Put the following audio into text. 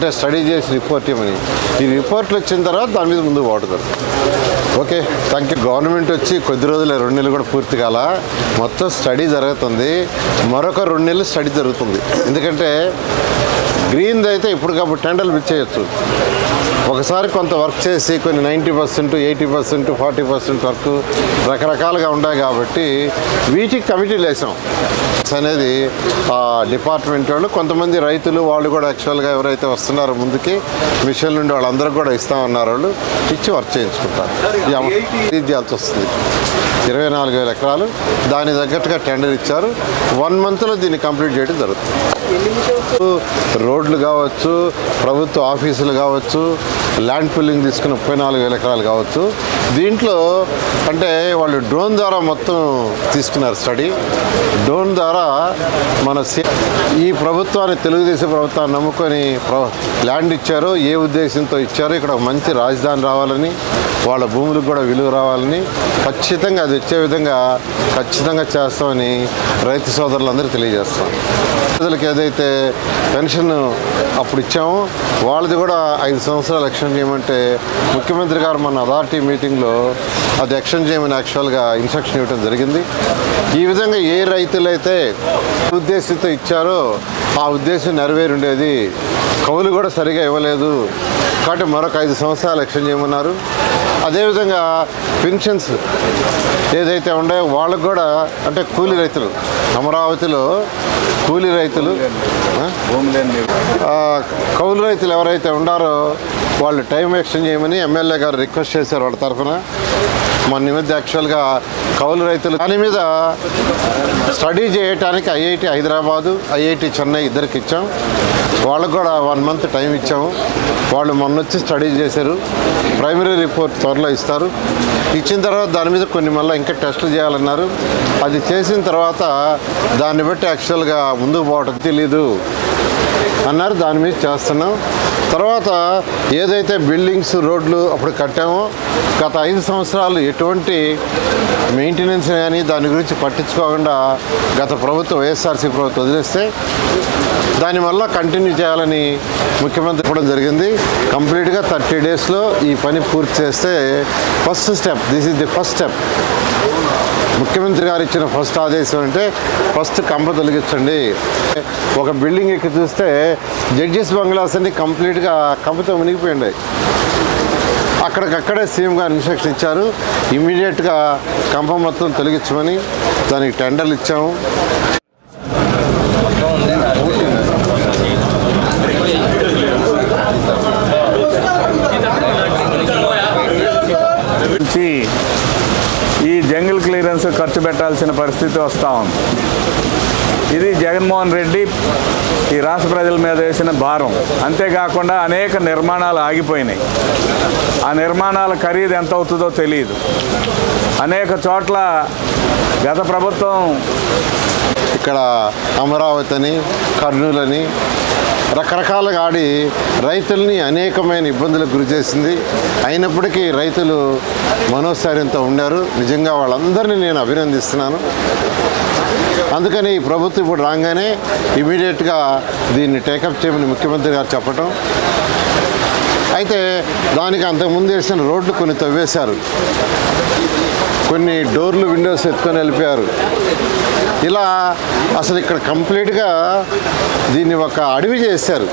అంటే స్టడీ చేసి రిపోర్ట్ ఇవ్వమని. ఈ రిపోర్ట్లు వచ్చిన తర్వాత దాని మీద ముందుకు పోతారు. Okay, thank you. గవర్నమెంట్ వచ్చి కొద్ది రోజులు 2 నెలలు కూడా పూర్తి కాల, మొత్తం స్టడీ జరుగుతుంది. మరొక 2 నెలలు స్టడీ జరుగుతుంది. ఎందుకంటే గ్రీన్ది అయితే ఇప్పటికప్పుడు టెండర్లు పిచ్చేయచ్చు. ఒకసారి కొంత వర్క్ చేసి కొన్ని 90%, 80%, 40% వర్క్ రకరకాలుగా ఉన్నాయి కాబట్టి వీటికి కమిటీలు వేసాం అనేది డిపార్ట్మెంట్ వాళ్ళు. కొంతమంది రైతులు వాళ్ళు కూడా యాక్చువల్గా ఎవరైతే వస్తున్నారో ముందుకి మిషన్ నుండి వాళ్ళందరూ కూడా ఇస్తామన్నారు. వాళ్ళు ఇచ్చి వర్క్ చేయించుకుంటారు. చేయాల్సి వస్తుంది. 24,000 ఎకరాలు దాని తగ్గట్టుగా టెండర్ ఇచ్చారు. 1 మంత్లో దీన్ని కంప్లీట్ చేయడం జరుగుతుంది. రోడ్లు కావచ్చు, ప్రభుత్వ ఆఫీసులు కావచ్చు, ల్యాండ్ పుల్లింగ్ తీసుకున్న 34,000 ఎకరాలు కావచ్చు. దీంట్లో అంటే వాళ్ళు డ్రోన్ ద్వారా మొత్తం తీసుకున్నారు స్టడీ. డ్రోన్ ద్వారా మన ఈ ప్రభుత్వాన్ని, తెలుగుదేశం ప్రభుత్వాన్ని నమ్ముకొని ల్యాండ్ ఇచ్చారో, ఏ ఉద్దేశంతో ఇచ్చారో, ఇక్కడ మంచి రాజధాని రావాలని, వాళ్ళ భూములకు కూడా విలువ రావాలని, ఖచ్చితంగా అది వచ్చే విధంగా ఖచ్చితంగా చేస్తామని రైతు సోదరులందరూ తెలియజేస్తాం. ప్రజలకు ఏదైతే పెన్షన్ అప్పుడు ఇచ్చామో వాళ్ళది కూడా 5 సంవత్సరాలు ఎక్స్టెండ్ చేయమంటే ముఖ్యమంత్రి గారు మన అథారిటీ మీటింగ్లో అది ఎక్స్టెండ్ చేయమని యాక్చువల్గా ఇన్స్ట్రక్షన్ ఇవ్వడం జరిగింది. ఈ విధంగా ఏ రైతులైతే ఉద్దేశంతో ఇచ్చారో ఆ ఉద్దేశం నెరవేరి ఉండేది. కౌలు కూడా సరిగా ఇవ్వలేదు కాబట్టి మరొక 5 సంవత్సరాలు ఎక్స్టెండ్ చేయమన్నారు. అదేవిధంగా పెన్షన్స్ ఏదైతే ఉన్నాయో వాళ్ళకు కూడా, అంటే కూలీ రైతులు, అమరావతిలో కూలీ రైతులు, కౌలు రైతులు ఎవరైతే ఉన్నారో వాళ్ళు టైం ఎక్స్టెండ్ చేయమని ఎమ్మెల్యే గారు రిక్వెస్ట్ చేశారు వాళ్ళ తరఫున. మన మధ్య యాక్చువల్గా కౌలు రైతులు దాని మీద స్టడీ చేయడానికి ఐఐటి హైదరాబాదు, ఐఐటి చెన్నై ఇద్దరికి ఇచ్చాం. వాళ్ళకు కూడా 1 మంత్ టైం ఇచ్చాము. వాళ్ళు మొన్న వచ్చి స్టడీ చేశారు. ప్రైమరీ రిపోర్ట్ త్వరలో ఇస్తారు. ఇచ్చిన తర్వాత దాని మీద కొన్ని మళ్ళీ ఇంకా టెస్టులు చేయాలన్నారు. అది చేసిన తర్వాత దాన్ని బట్టి యాక్చువల్గా ముందుకు పోవటం తెలీదు అన్నారు. దాని మీద చేస్తున్నాం. తర్వాత ఏదైతే బిల్డింగ్స్, రోడ్లు అప్పుడు కట్టామో గత 5 సంవత్సరాలు ఎటువంటి మెయింటెనెన్స్ కానీ దాని గురించి పట్టించుకోకుండా గత ప్రభుత్వం, వైఎస్ఆర్సీ ప్రభుత్వం వదిలేస్తే దానివల్ల కంటిన్యూ చేయాలని ముఖ్యమంత్రి చెప్పడం జరిగింది. కంప్లీట్గా 30 డేస్లో ఈ పని పూర్తి చేస్తే first step, this is the first step. ముఖ్యమంత్రి గారు ఇచ్చిన ఫస్ట్ ఆదేశం అంటే ఫస్ట్ కంప తొలగించండి. ఒక బిల్డింగ్ ఎక్కి చూస్తే జడ్జెస్ బంగ్లాస్ అన్ని కంప్లీట్గా కంపతో మునిగిపోయింది. అక్కడికక్కడే సీఎం గారు ఇన్స్ట్రక్షన్ ఇచ్చారు, ఇమీడియట్గా కంప మొత్తం తొలగించమని. దానికి టెండర్లు ఇచ్చాము. ఈ జంగిల్ క్లియరెన్స్ ఖర్చు పెట్టాల్సిన పరిస్థితి వస్తూ ఉంది. ఇది జగన్మోహన్ రెడ్డి ఈ రాష్ట్ర ప్రజల మీద వేసిన భారం. అంతేకాకుండా అనేక నిర్మాణాలు ఆగిపోయినాయి. ఆ నిర్మాణాల ఖరీదు ఎంత అవుతుందో తెలియదు. అనేక చోట్ల గత ప్రభుత్వం ఇక్కడ అమరావతి అని, కర్నూలు అని రకరకాలుగా ఆడి రైతుల్ని అనేకమైన ఇబ్బందులకు గురి చేసింది. అయినప్పటికీ రైతులు మనోస్థైర్యంతో ఉన్నారు. నిజంగా వాళ్ళందరినీ నేను అభినందిస్తున్నాను. అందుకని ఈ ప్రభుత్వం ఇప్పుడు రాగానే ఇమీడియట్గా దీన్ని టేకప్ చేయమని ముఖ్యమంత్రి గారు చెప్పటం. అయితే దానికి అంతకుముందు వేసిన రోడ్లు కొన్ని తవ్వేశారు, కొన్ని డోర్లు, విండోస్ ఎత్తుకొని వెళ్ళిపోయారు. ఇలా అసలు ఇక్కడ కంప్లీట్గా దీన్ని ఒక అడవి చేశారు.